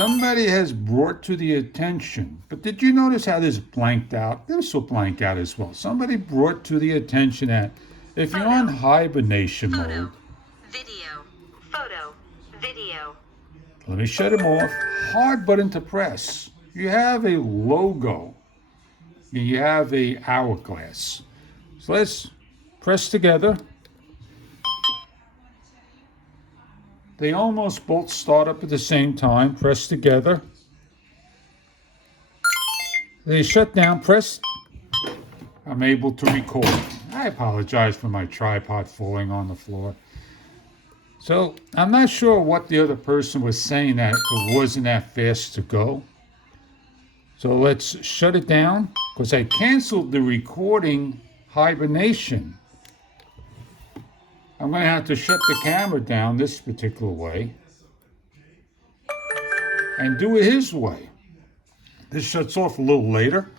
somebody has brought to the attention, but did you notice how this blanked out? This will blank out as well. Somebody brought to the attention that if you're on hibernation mode, photo, video. Let me shut them off. Hard button to press. You have a logo. You have a hourglass. So let's press together. They almost both start up at the same time. Press together. They shut down. Press. I'm able to record. I apologize for my tripod falling on the floor. So I'm not sure what the other person was saying that it wasn't that fast to go. So let's shut it down because I canceled the recording hibernation. I'm going to have to shut the camera down this particular way and do it his way. This shuts off a little later.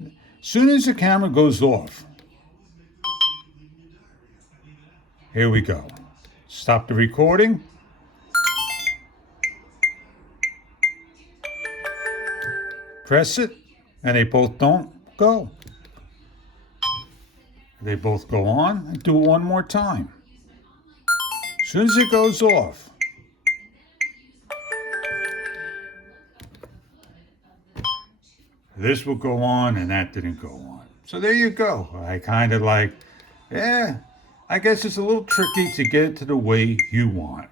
As soon as the camera goes off, here we go. Stop the recording. Press it, and they both don't go. They both go on, and do it one more time. As soon as it goes off, this will go on, and that didn't go on. So there you go. I kind of like, yeah, I guess it's a little tricky to get it to the way you want.